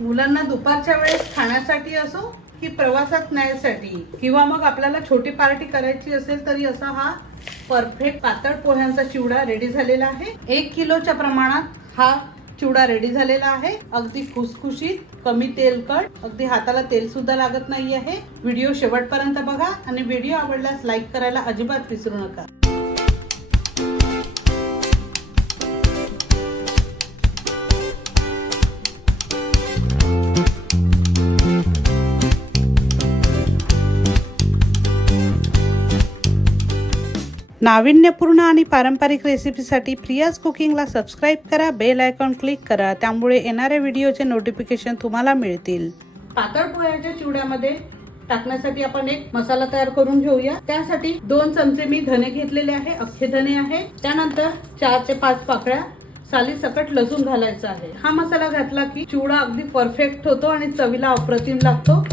मुलांना दुपारच्या वेळेस खाण्यासाठी असो की प्रवासात न्यायसाठी किंवा मग आपल्याला छोटी पार्टी करायची असेल तरी असा हा परफेक्ट पातळ पोह्यांचा चिवडा रेडी झालेला आहे. एक किलोच्या प्रमाणात हा चिवडा रेडी झालेला आहे. अगदी खुसखुशीत कमी तेलकट अगदी हाताला तेल सुद्धा लागत नाही आहे व्हिडिओ शेवटपर्यंत बघा आणि व्हिडिओ आवडल्यास लाईक करायला अजिबात विसरू नका. नाविन्यपूर्ण आणि पारंपरिक रेसिपीसाठी प्रियाज कुकिंगला सबस्क्राईब करा बेल आयकॉन क्लिक करा. त्यामुळे येणाऱ्या व्हिडिओचे नोटिफिकेशन तुम्हाला मिळतील. पातळ पोह्याच्या चिवड्यामध्ये टाकण्यासाठी आपण एक मसाला तयार करून घेऊया. त्यासाठी दोन चमचे मी धने घेतलेले आहे अख्खे धने आहे. त्यानंतर चार ते पाच पाकळ्या साली सकट लसूण घालायचा आहे. हा मसाला घातला की चिवडा अगदी परफेक्ट होतो आणि चवीला अप्रतिम लागतो.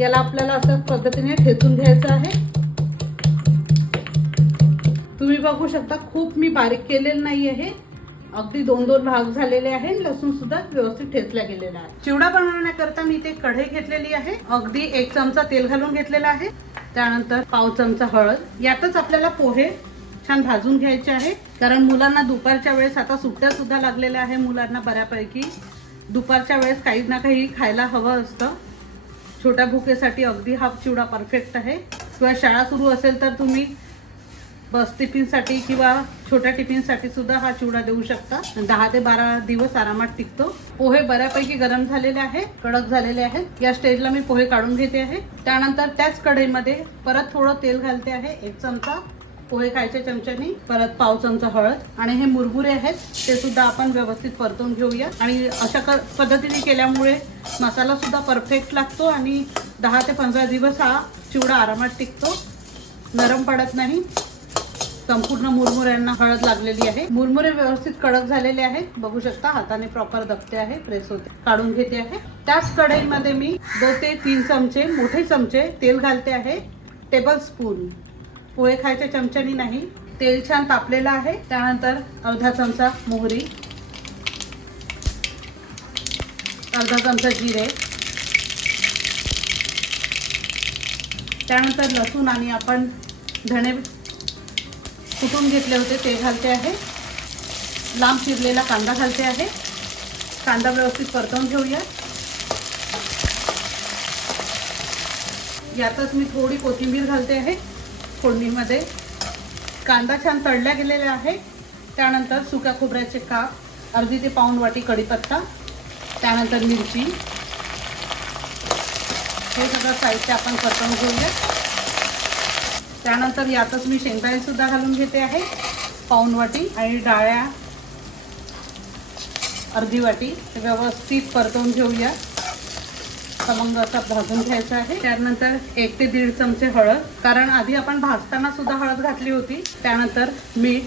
याला आपल्याला अशाच पद्धतीने ठेचून घ्यायचं आहे. बघू शकता खूप मी बारीक केलेलं नाही आहे अगदी दोन दोन भाग झालेले आहे लसूण सुद्धा व्यवस्थित ठेचला गेलेला आहे चिवडा बनवण्याकरता मी ते कढई घेतलेली आहे. अगदी एक चमचा तेल घालून घेतलेला आहे. त्यानंतर पाव चमचा हळद. यातच आपल्याला पोहे छान भाजून घ्यायचे आहे. कारण मुलांना दुपारच्या वेळेस आता सुट्ट्या सुद्धा लागलेल्या आहे मुलांना बऱ्यापैकी. दुपारच्या वेळेस काही ना काही खायला हवं असतं. छोट्या भुकेसाठी अगदी हा चिवडा परफेक्ट आहे. किंवा शाळा सुरू असेल तर तुम्ही बस टिफिनसाठी किंवा छोट्या टिफिनसाठी सुद्धा हा चिवडा देऊ शकता. दहा ते बारा दिवस आरामात टिकतो. पोहे बऱ्यापैकी गरम झालेले आहे कडक झालेले आहेत. या स्टेजला मी पोहे काढून घेते आहे. त्यानंतर त्याच कढईमध्ये परत थोडं तेल घालते आहे. एक चमचा पोहे खायच्या चमच्यानी परत पाव चमचा हळद आणि हे मुरमुरे आहेत ते सुद्धा आपण व्यवस्थित परतून घेऊया. आणि अशा क- पद्धतीने केल्यामुळे मसाला सुद्धा परफेक्ट लागतो आणि दहा ते पंधरा दिवस हा चिवडा आरामात टिकतो. नरम पडत नाही. संपूर्ण मुरमुऱ्यांना हळद लागलेली आहे. मुरमुरे व्यवस्थित कडक झालेले आहेत. बघू शकता हाताने प्रॉपर दबते आहे प्रेस होते. काढून घेते आहे. त्याच कढईमध्ये मी दोन ते तीन चमचे मोठे चमचे तेल घालते आहे. टेबल स्पून पोहे खायच्या चमच्यानी नाही. तेल छान तापलेलं आहे. त्यानंतर अर्धा चमचा मोहरी. अर्धा चमचा जिरे. त्यानंतर लसूण आणि आपण धणे कुटून घेतले होते ते घालते आहे. लांब चिरलेला कांदा घालते आहे. कांदा व्यवस्थित परतवून घेऊया. यातच मी थोडी कोथिंबीर घालते आहे फोडणीमध्ये. कांदा छान तळल्या गेलेला आहे. त्यानंतर सुक्या खोबऱ्याचे काप अर्धी ते पाऊण वाटी कढीपत्ता त्यानंतर मिरची. हे सगळं साहित्य आपण परतवून घेऊया. त्यानंतर यातच मी शेंगदाणेसुद्धा घालून घेते आहे. पाऊन वाटी आणि डाळ्या अर्धी वाटी. व्यवस्थित परतवून घेऊया. मग असा भाजून घ्यायचा आहे. त्यानंतर एक ते दीड चमचे हळद. कारण आधी आपण भाजताना सुद्धा हळद घातली होती. त्यानंतर मीठ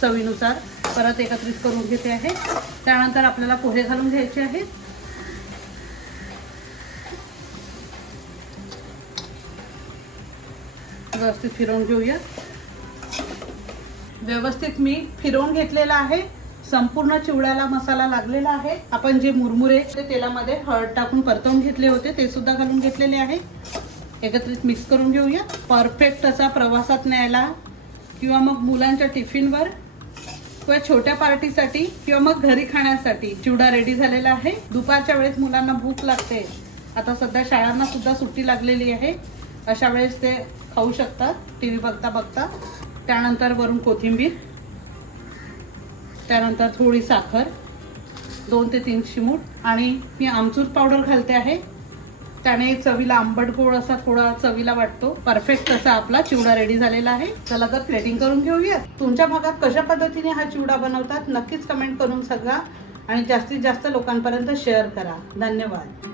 चवीनुसार परत एकत्रित करून घेते आहे. त्यानंतर आपल्याला पोहे घालून घ्यायचे आहेत व्यवस्थित फिरवून घेऊया. व्यवस्थित मी फिरवून घेतलेला आहे. संपूर्ण चिवड्याला मसाला लागलेला आहे. आपण जे मुरमुरे ते तेलामध्ये हळद टाकून परतवून घेतले होते ते सुद्धा घालून घेतलेले आहे. एकत्रित मिक्स करून घेऊया. परफेक्ट असा प्रवासात न्यायला किंवा मग मुलांच्या टिफिनवर किंवा छोट्या पार्टीसाठी किंवा मग घरी खाण्यासाठी चिवडा रेडी झालेला आहे. दुपारच्या वेळेस मुलांना भूक लागते. आता सध्या शाळांना सुद्धा सुट्टी लागलेली आहे. अशा वेळेस ते खाऊ शकतात टी व्ही बघता बघता. त्यानंतर वरून कोथिंबीर त्यानंतर थोडी साखर दोन ते तीन चिमूट आणि मी आमचूर पावडर घालते आहे. त्याने चवीला आंबट गोड असा थोडा चवीला वाटतो. परफेक्ट असा आपला चिवडा रेडी झालेला आहे. चला तर प्लेटिंग करून घेऊया तुमच्या भागात कशा पद्धतीने हा चिवडा बनवतात नक्कीच कमेंट करून सांगा आणि जास्तीत जास्त लोकांपर्यंत शेअर करा. धन्यवाद.